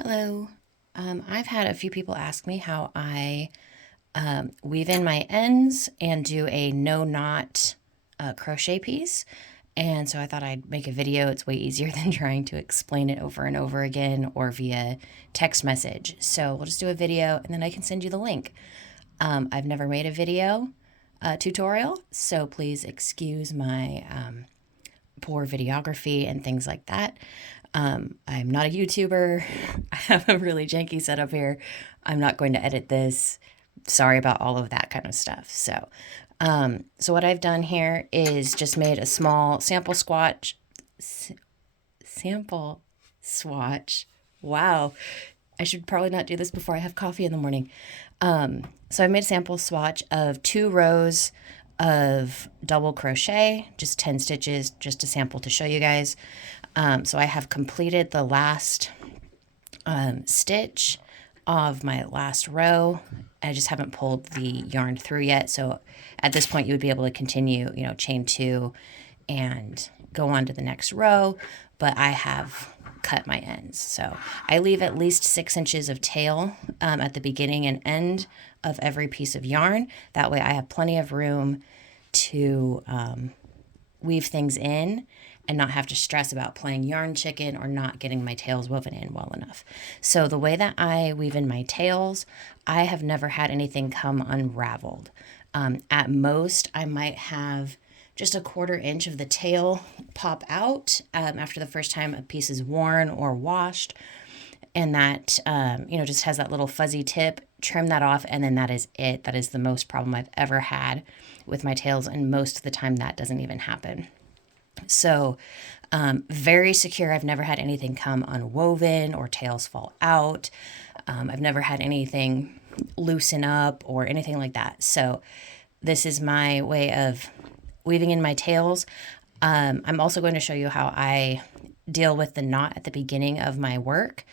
Hello. I've had a few people ask me how I weave in my ends and do a no knot crochet piece. And so I thought I'd make a video. It's way easier than trying to explain it over and over again or via text message. So we'll just do a video and then I can send you the link. I've never made a video tutorial, so please excuse my poor videography and things like that. I'm not a YouTuber. I have a really janky setup here. I'm not going to edit this. Sorry about all of that kind of stuff. So what I've done here is just made a small sample swatch. Wow. I should probably not do this before I have coffee in the morning. So I made a sample swatch of 2 rows of double crochet, just 10 stitches, just a sample to show you guys. So I have completed the last stitch of my last row. I just haven't pulled the yarn through yet. So at this point you would be able to continue, chain 2 and go on to the next row, but I have cut my ends. So I leave at least 6 inches of tail at the beginning and end of every piece of yarn. That way I have plenty of room to weave things in and not have to stress about playing yarn chicken or not getting my tails woven in well enough. So the way that I weave in my tails, I have never had anything come unraveled. At most, I might have just a 1/4 inch of the tail pop out after the first time a piece is worn or washed. And that, just has that little fuzzy tip. Trim that off, and then that is it. That is the most problem I've ever had with my tails, and most of the time that doesn't even happen. So very secure. I've never had anything come unwoven or tails fall out. I've never had anything loosen up or anything like that. So this is my way of weaving in my tails. I'm also going to show you how I deal with the knot at the beginning of my work.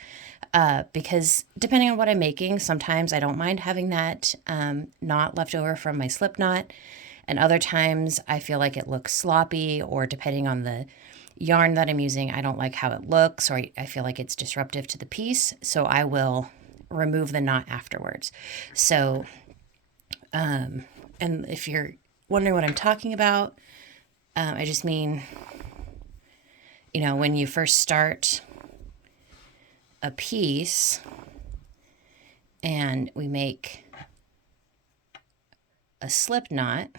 Because depending on what I'm making, sometimes I don't mind having that knot left over from my slip knot. And other times I feel like it looks sloppy, or depending on the yarn that I'm using, I don't like how it looks, or I feel like it's disruptive to the piece. So I will remove the knot afterwards. So, and if you're wondering what I'm talking about, I just mean, when you first start a piece and we make a slip knot,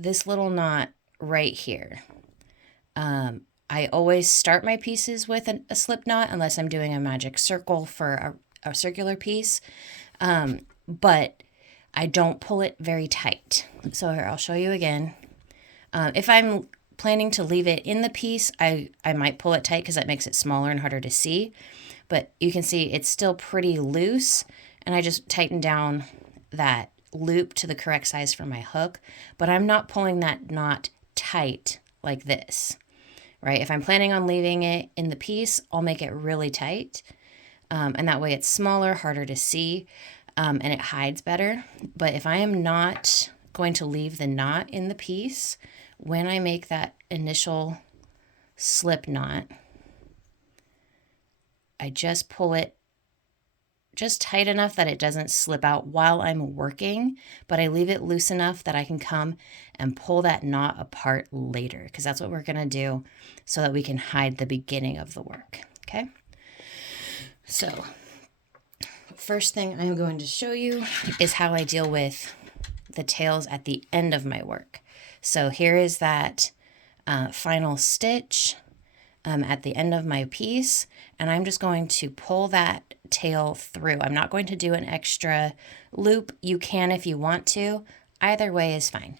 this little knot right here, I always start my pieces with a slip knot unless I'm doing a magic circle for a circular piece, but I don't pull it very tight. So here, I'll show you again. If I'm planning to leave it in the piece, I might pull it tight because that makes it smaller and harder to see. But you can see it's still pretty loose, and I just tighten down that loop to the correct size for my hook. But I'm not pulling that knot tight like this, right? If I'm planning on leaving it in the piece, I'll make it really tight. And that way it's smaller, harder to see, and it hides better. But if I am not going to leave the knot in the piece, when I make that initial slip knot, I just pull it just tight enough that it doesn't slip out while I'm working, but I leave it loose enough that I can come and pull that knot apart later, because that's what we're going to do so that we can hide the beginning of the work. Okay? So first thing I'm going to show you is how I deal with the tails at the end of my work. So here is that final stitch at the end of my piece, and I'm just going to pull that tail through. I'm not going to do an extra loop. You can if you want to. Either way is fine.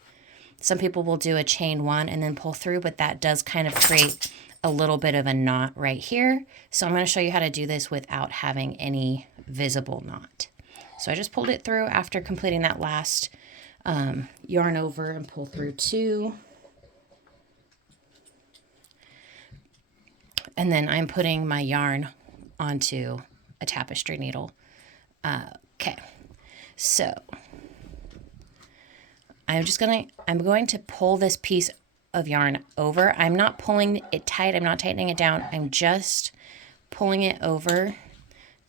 Some people will do a chain 1 and then pull through, but that does kind of create a little bit of a knot right here. So I'm going to show you how to do this without having any visible knot. So I just pulled it through after completing that last yarn over and pull through 2. And then I'm putting my yarn onto a tapestry needle. Okay, so I'm going to pull this piece of yarn over. I'm not pulling it tight. I'm not tightening it down. I'm just pulling it over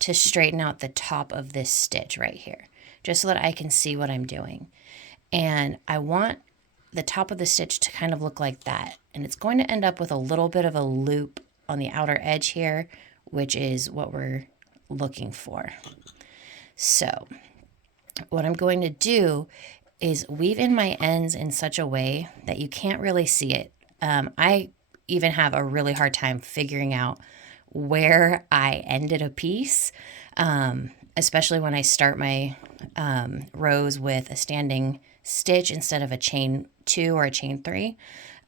to straighten out the top of this stitch right here, just so that I can see what I'm doing. And I want the top of the stitch to kind of look like that. And it's going to end up with a little bit of a loop on the outer edge here, which is what we're looking for. So what I'm going to do is weave in my ends in such a way that you can't really see it. I even have a really hard time figuring out where I ended a piece, especially when I start my rows with a standing stitch instead of a chain 2 or a chain 3.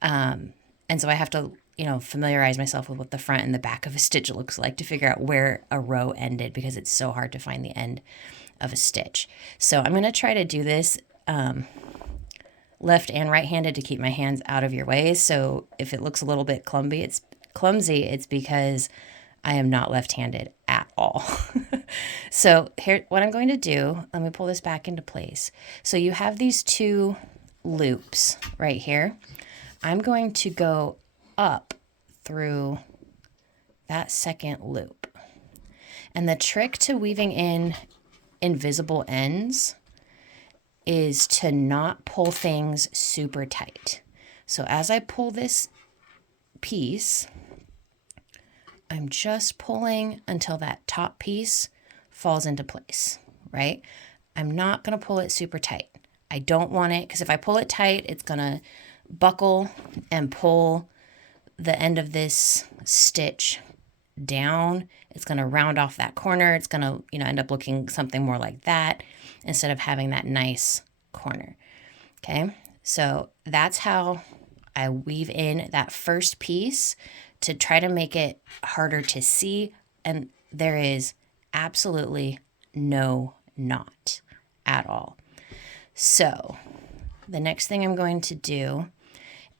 And so I have to, familiarize myself with what the front and the back of a stitch looks like to figure out where a row ended, because it's so hard to find the end of a stitch. So I'm going to try to do this left and right-handed to keep my hands out of your way. So if it looks a little bit clumsy, it's because I am not left-handed at all. So here, what I'm going to do, let me pull this back into place. So you have these 2 loops right here. I'm going to go up through that second loop. And the trick to weaving in invisible ends is to not pull things super tight. So as I pull this piece, I'm just pulling until that top piece falls into place, right? I'm not going to pull it super tight. I don't want it, because if I pull it tight, it's going to buckle and pull the end of this stitch down. It's going to round off that corner. It's going to, end up looking something more like that instead of having that nice corner. Okay, so that's how I weave in that first piece to try to make it harder to see. And there is absolutely no knot at all. So the next thing I'm going to do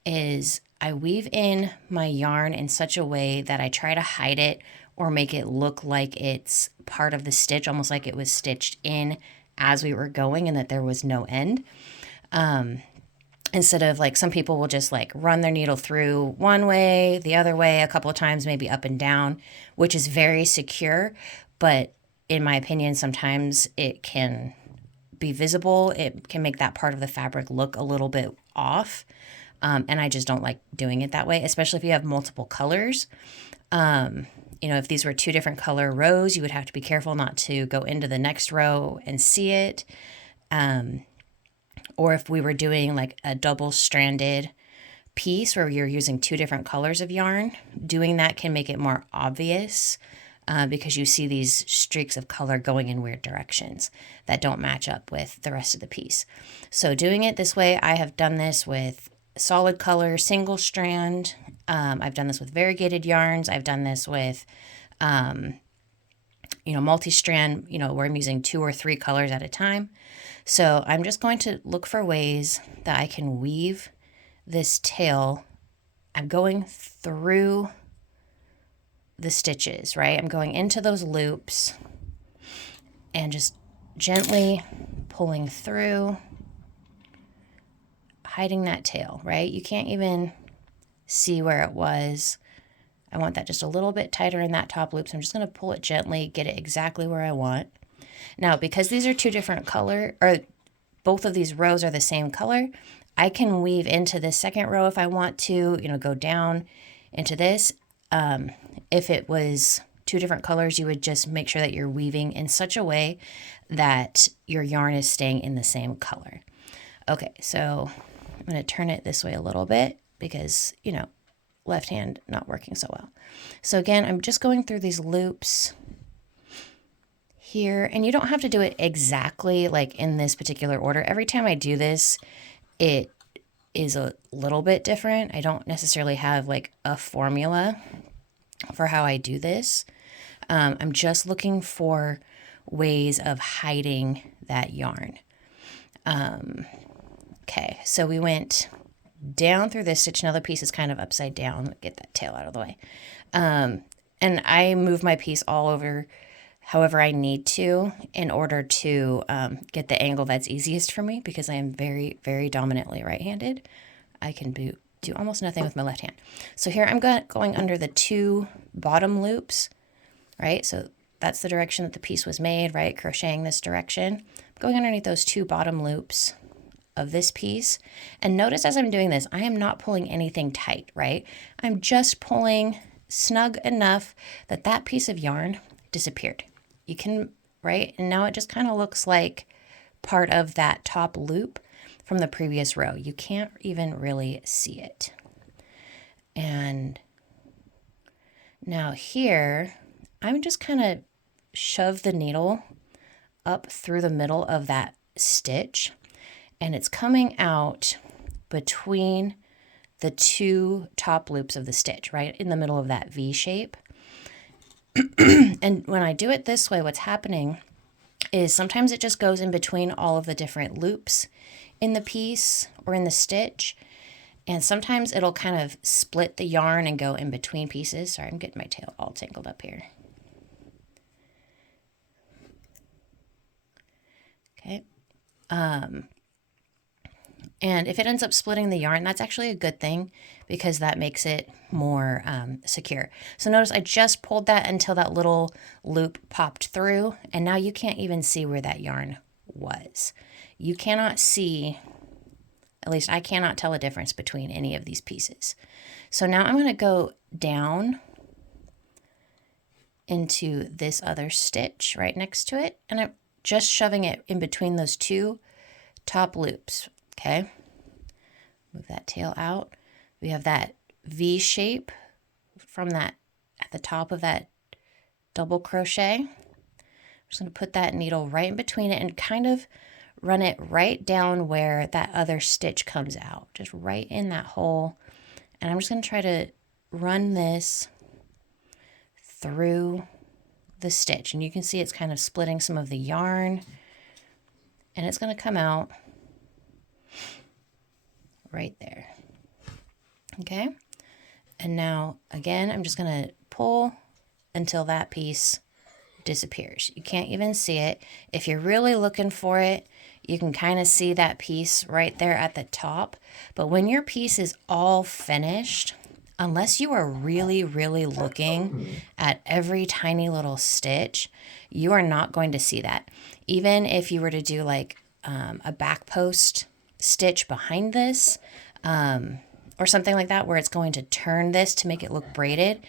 is I weave in my yarn in such a way that I try to hide it or make it look like it's part of the stitch, almost like it was stitched in as we were going and that there was no end. Instead of, like, some people will just like run their needle through one way, the other way, a couple of times, maybe up and down, which is very secure. But in my opinion, sometimes it can be visible. It can make that part of the fabric look a little bit off. And I just don't like doing it that way, especially if you have multiple colors. If these were 2 different color rows, you would have to be careful not to go into the next row and see it. Or if we were doing like a double-stranded piece where you're using 2 different colors of yarn, doing that can make it more obvious because you see these streaks of color going in weird directions that don't match up with the rest of the piece. So doing it this way, I have done this with solid color, single strand. I've done this with variegated yarns. I've done this with, multi-strand, where I'm using 2 or 3 colors at a time. So I'm just going to look for ways that I can weave this tail. I'm going through the stitches, right? I'm going into those loops and just gently pulling through, hiding that tail, right? You can't even see where it was. I want that just a little bit tighter in that top loop, so I'm just going to pull it gently, get it exactly where I want. Now, because these are 2 different color, or both of these rows are the same color, I can weave into this second row if I want to, go down into this. If it was 2 different colors, you would just make sure that you're weaving in such a way that your yarn is staying in the same color. Okay, so I'm going to turn it this way a little bit because, left hand not working so well. So again, I'm just going through these loops here, and you don't have to do it exactly like in this particular order. Every time I do this, it is a little bit different. I don't necessarily have like a formula for how I do this. I'm just looking for ways of hiding that yarn. Okay, so we went down through this stitch. Now the piece is kind of upside down. Get that tail out of the way. And I move my piece all over however I need to in order to get the angle that's easiest for me, because I am very, very dominantly right-handed. I can do almost nothing with my left hand. So here I'm going under the 2 bottom loops right? So that's the direction that the piece was made, right? Crocheting this direction, going underneath those 2 bottom loops of this piece. And notice as I'm doing this, I am not pulling anything tight, right? I'm just pulling snug enough that that piece of yarn disappeared. You can, right? And now it just kind of looks like part of that top loop from the previous row. You can't even really see it. And now here, I'm just kind of shove the needle up through the middle of that stitch, and it's coming out between the 2 top loops of the stitch, right in the middle of that V shape. And when I do it this way, what's happening is sometimes it just goes in between all of the different loops in the piece or in the stitch. And sometimes it'll kind of split the yarn and go in between pieces. Sorry, I'm getting my tail all tangled up here. Okay. And if it ends up splitting the yarn, that's actually a good thing because that makes it more secure. So notice I just pulled that until that little loop popped through, and now you can't even see where that yarn was. You cannot see, at least I cannot tell a difference between any of these pieces. So now I'm going to go down into this other stitch right next to it, and I'm just shoving it in between those 2 top loops. Okay, move that tail out. We have that V shape from that at the top of that double crochet. I'm just going to put that needle right in between it and kind of run it right down where that other stitch comes out, just right in that hole. And I'm just going to try to run this through the stitch, and you can see it's kind of splitting some of the yarn, and it's going to come out right there. Okay, and now again I'm just going to pull until that piece disappears. You can't even see it. If you're really looking for it, you can kind of see that piece right there at the top. But when your piece is all finished, unless you are really, really looking at every tiny little stitch, you are not going to see that. Even if you were to do like a back post stitch behind this or something like that, where it's going to turn this to make it look braided,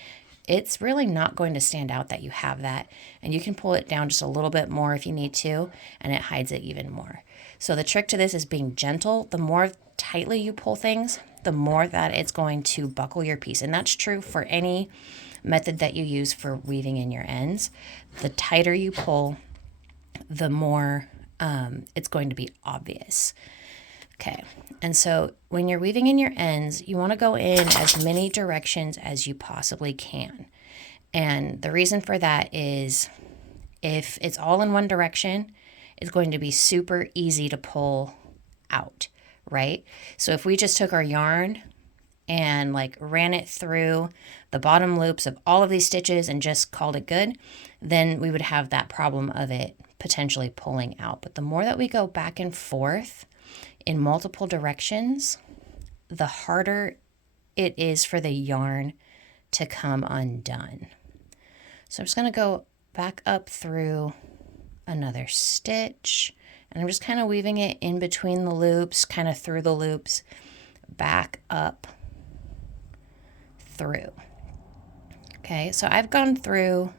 it's really not going to stand out that you have that. And you can pull it down just a little bit more if you need to, and it hides it even more. So the trick to this is being gentle. The more tightly you pull things, the more that it's going to buckle your piece. And that's true for any method that you use for weaving in your ends. The tighter you pull, the more it's going to be obvious. Okay, and so when you're weaving in your ends, you want to go in as many directions as you possibly can. And the reason for that is if it's all in one direction, it's going to be super easy to pull out, right? So if we just took our yarn and like ran it through the bottom loops of all of these stitches and just called it good, then we would have that problem of it potentially pulling out. But the more that we go back and forth in multiple directions, the harder it is for the yarn to come undone. So I'm just going to go back up through another stitch, and I'm just kind of weaving it in between the loops, kind of through the loops, back up through. Okay, so I've gone through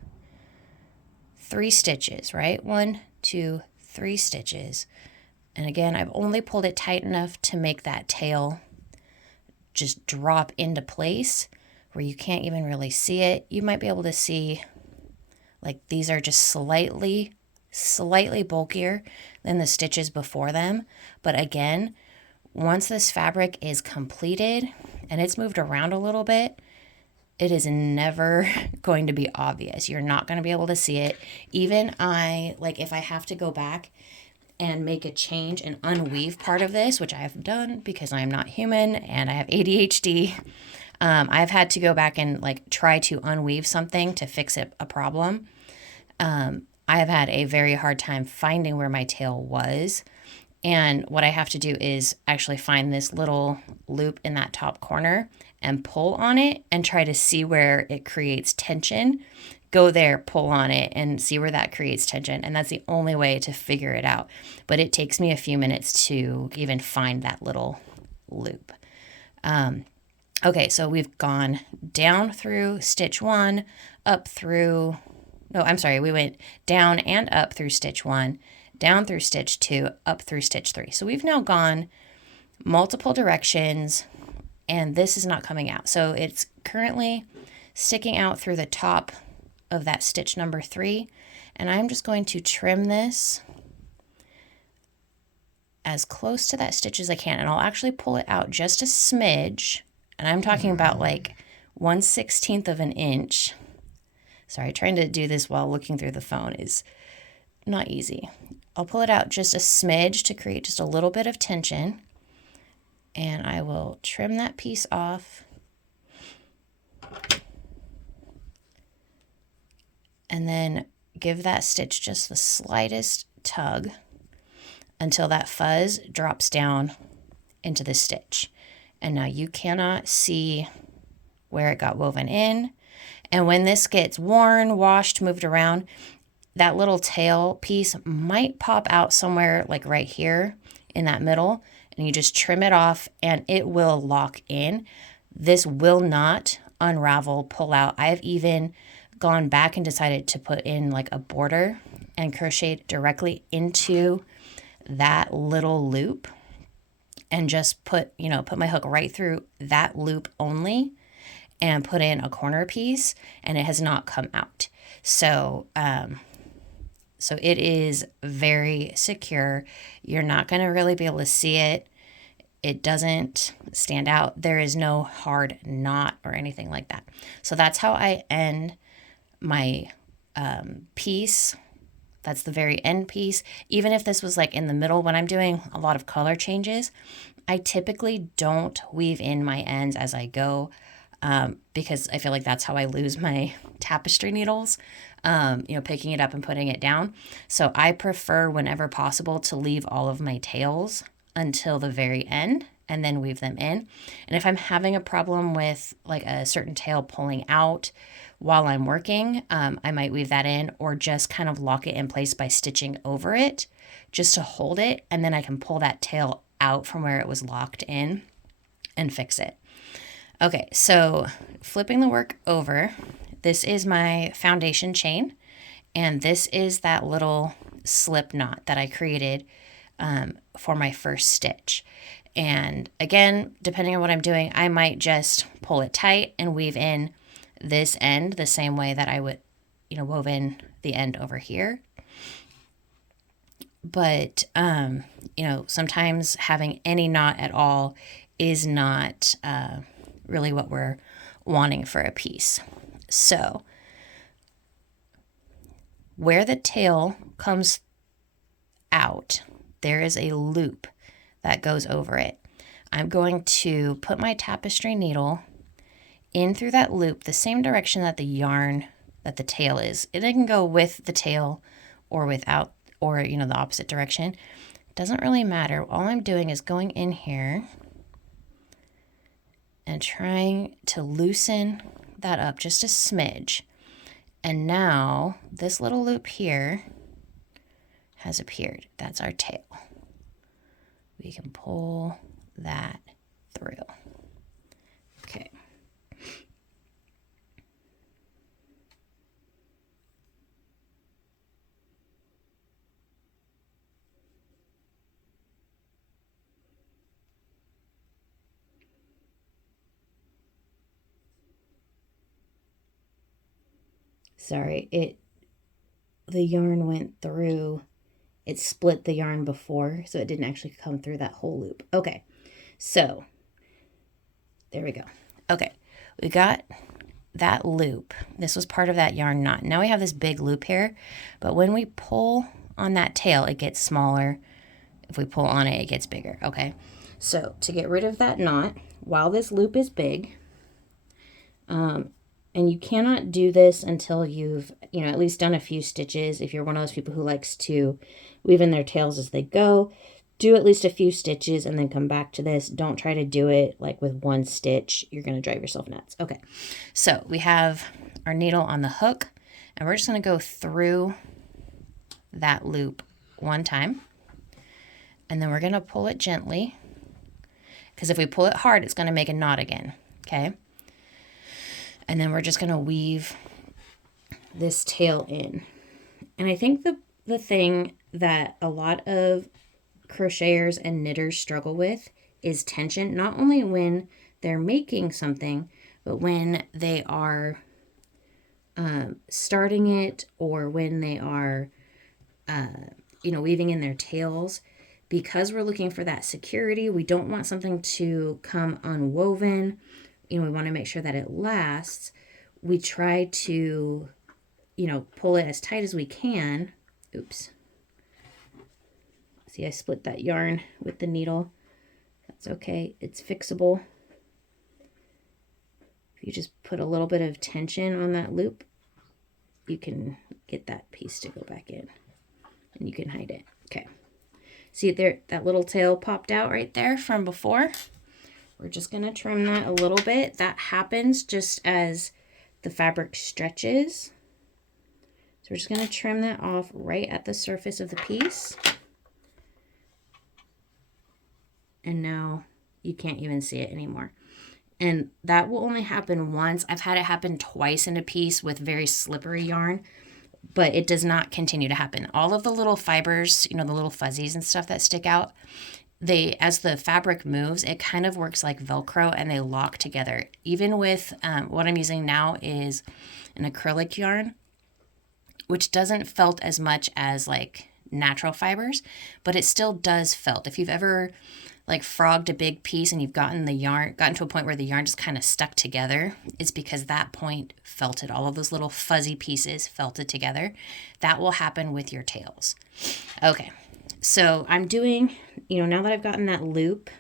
3 stitches, right? 1, 2, 3 stitches. And again, I've only pulled it tight enough to make that tail just drop into place where you can't even really see it. You might be able to see like these are just slightly bulkier than the stitches before them. But again, once this fabric is completed and it's moved around a little bit, it is never going to be obvious. You're not going to be able to see it. Even if I have to go back and make a change and unweave part of this, which I have done because I'm not human and I have ADHD. I've had to go back and try to unweave something to fix a problem. I have had a very hard time finding where my tail was. And what I have to do is actually find this little loop in that top corner and pull on it and try to see where it creates tension. go there, pull on it, and see where that creates tension. And that's the only way to figure it out. But it takes me a few minutes to even find that little loop. Okay, so we've gone down through stitch 1, up through, no, I'm sorry, we went down and up through stitch 1, down through stitch 2, up through stitch 3. So we've now gone multiple directions, and this is not coming out. So it's currently sticking out through the top of that stitch number 3, and I'm just going to trim this as close to that stitch as I can, and I'll actually pull it out just a smidge, and I'm talking about like 1/16 of an inch. Sorry, trying to do this while looking through the phone is not easy. I'll pull it out just a smidge to create just a little bit of tension, and I will trim that piece off. And then give that stitch just the slightest tug until that fuzz drops down into the stitch. And now you cannot see where it got woven in. And when this gets worn, washed, moved around, that little tail piece might pop out somewhere like right here in that middle, and you just trim it off and it will lock in. This will not unravel, pull out. I've even gone back and decided to put in like a border and crochet directly into that little loop and just put my hook right through that loop only and put in a corner piece, and it has not come out. So so it is very secure. You're not going to really be able to see it. It doesn't stand out. There is no hard knot or anything like that. So that's how I end my piece. That's the very end piece. Even if this was like in the middle when I'm doing a lot of color changes, I typically don't weave in my ends as I go, because I feel like that's how I lose my tapestry needles, picking it up and putting it down. So I prefer, whenever possible, to leave all of my tails until the very end and then weave them in. And if I'm having a problem with like a certain tail pulling out while I'm working, I might weave that in or just kind of lock it in place by stitching over it just to hold it, and then I can pull that tail out from where it was locked in and fix it. Okay, so flipping the work over, this is my foundation chain, and this is that little slip knot that I created for my first stitch. And again, depending on what I'm doing, I might just pull it tight and weave in this end the same way that I would, wove in the end over here. But, sometimes having any knot at all is not really what we're wanting for a piece. So where the tail comes out, there is a loop that goes over it. I'm going to put my tapestry needle in through that loop, the same direction that the yarn, that the tail is. It can go with the tail or without, or, the opposite direction. Doesn't really matter. All I'm doing is going in here and trying to loosen that up just a smidge. And now this little loop here has appeared. That's our tail. We can pull that through. Okay. Sorry, the yarn went through, it split the yarn before, so it didn't actually come through that whole loop. Okay, so there we go. Okay, we got that loop. This was part of that yarn knot. Now we have this big loop here, but when we pull on that tail, it gets smaller. If we pull on it, it gets bigger. Okay, so to get rid of that knot, while this loop is big, and you cannot do this until you've, at least done a few stitches. If you're one of those people who likes to weave in their tails as they go, do at least a few stitches and then come back to this. Don't try to do it like with one stitch. You're going to drive yourself nuts. Okay, so we have our needle on the hook, And we're just going to go through that loop one time. And then we're going to pull it gently, because if we pull it hard, it's going to make a knot again. Okay. And then we're just going to weave this tail in. And I think the thing that a lot of crocheters and knitters struggle with is tension, not only when they're making something, but when they are starting it, or when they are, weaving in their tails. Because we're looking for that security, we don't want something to come unwoven. We want to make sure that it lasts. We try to, pull it as tight as we can. Oops. See, I split that yarn with the needle. That's okay. It's fixable. If you just put a little bit of tension on that loop, you can get that piece to go back in, and you can hide it. Okay. See there, that little tail popped out right there from before. We're just going to trim that a little bit. That happens just as the fabric stretches. So we're just going to trim that off right at the surface of the piece. And now you can't even see it anymore. And that will only happen once. I've had it happen twice in a piece with very slippery yarn, but it does not continue to happen. All of the little fibers, the little fuzzies and stuff that stick out, as the fabric moves, it kind of works like Velcro, and they lock together. Even with what I'm using now is an acrylic yarn, which doesn't felt as much as like natural fibers, but it still does felt. If you've ever like frogged a big piece and you've gotten to a point where the yarn just kind of stuck together, it's because that point felted. All of those little fuzzy pieces felted together. That will happen with your tails. Okay, so I'm doing, now that I've gotten that loop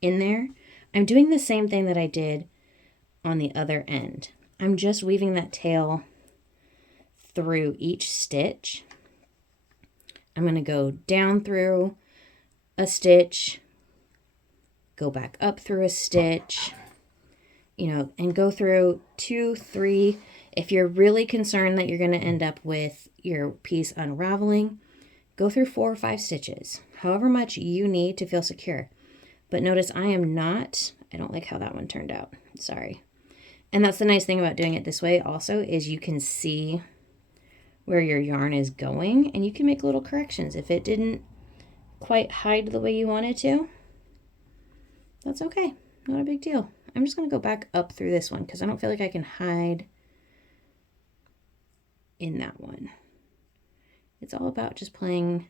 in there, I'm doing the same thing that I did on the other end. I'm just weaving that tail through each stitch. I'm going to go down through a stitch, go back up through a stitch, and go through 2, 3. If you're really concerned that you're going to end up with your piece unraveling, go through 4 or 5 stitches, however much you need to feel secure. But notice I don't like how that one turned out. Sorry. And that's the nice thing about doing it this way also, is you can see where your yarn is going, and you can make little corrections. If it didn't quite hide the way you wanted to, that's okay. Not a big deal. I'm just going to go back up through this one because I don't feel like I can hide in that one. It's all about just playing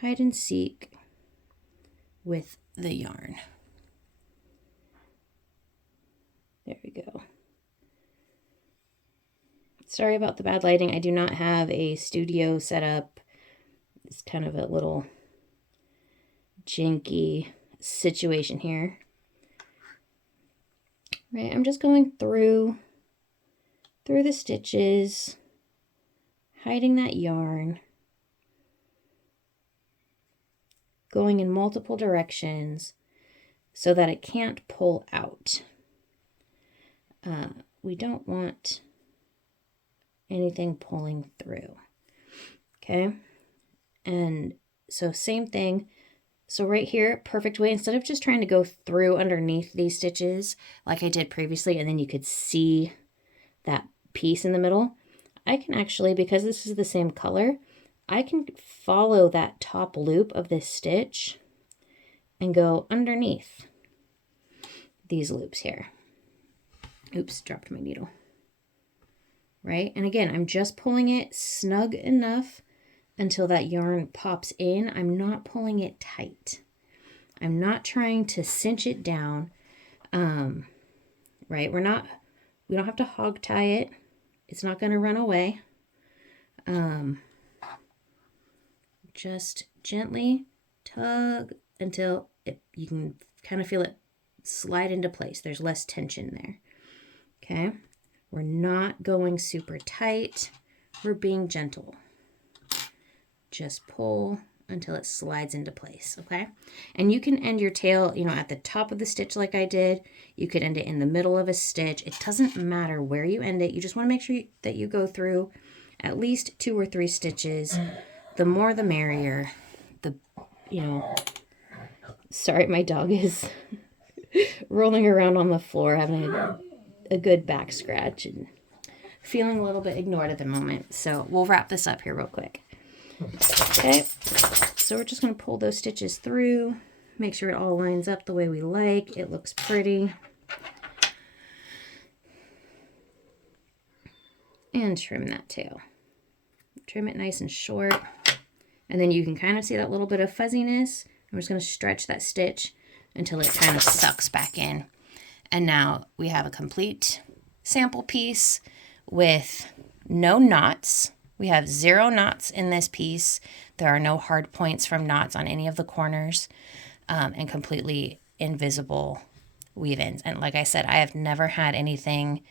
hide and seek with the yarn. There we go. Sorry about the bad lighting. I do not have a studio set up. It's kind of a little janky situation here. Right, I'm just going through the stitches, hiding that yarn, going in multiple directions so that it can't pull out. We don't want anything pulling through. Okay, and so same thing. So right here, perfect way, instead of just trying to go through underneath these stitches like I did previously, and then you could see that piece in the middle, I can actually, because this is the same color, I can follow that top loop of this stitch and go underneath these loops here. Oops, dropped my needle. Right, and again, I'm just pulling it snug enough until that yarn pops in. I'm not pulling it tight. I'm not trying to cinch it down. Right? We don't have to hog tie it. It's not going to run away. Just gently tug until you can kind of feel it slide into place. There's less tension there. Okay? We're not going super tight. We're being gentle. Just pull until it slides into place, okay? And you can end your tail, you know, at the top of the stitch like I did. You could end it in the middle of a stitch. It doesn't matter where you end it. You just want to make sure that you go through at least 2 or 3 stitches. The more the merrier. The, you know, sorry, my dog is rolling around on the floor having a good back scratch and feeling a little bit ignored at the moment. So we'll wrap this up here real quick. Okay, so we're just going to pull those stitches through, make sure it all lines up the way we like. It looks pretty. And trim that tail. Trim it nice and short. And then you can kind of see that little bit of fuzziness. I'm just going to stretch that stitch until it kind of sucks back in. And now we have a complete sample piece with no knots. We have 0 knots in this piece. There are no hard points from knots on any of the corners, and completely invisible weave-ins. And like I said, I have never had anything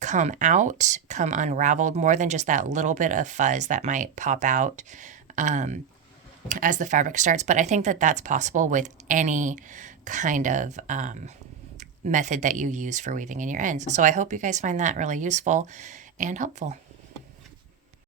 come unraveled, more than just that little bit of fuzz that might pop out as the fabric starts. But I think that that's possible with any kind of method that you use for weaving in your ends. So I hope you guys find that really useful and helpful.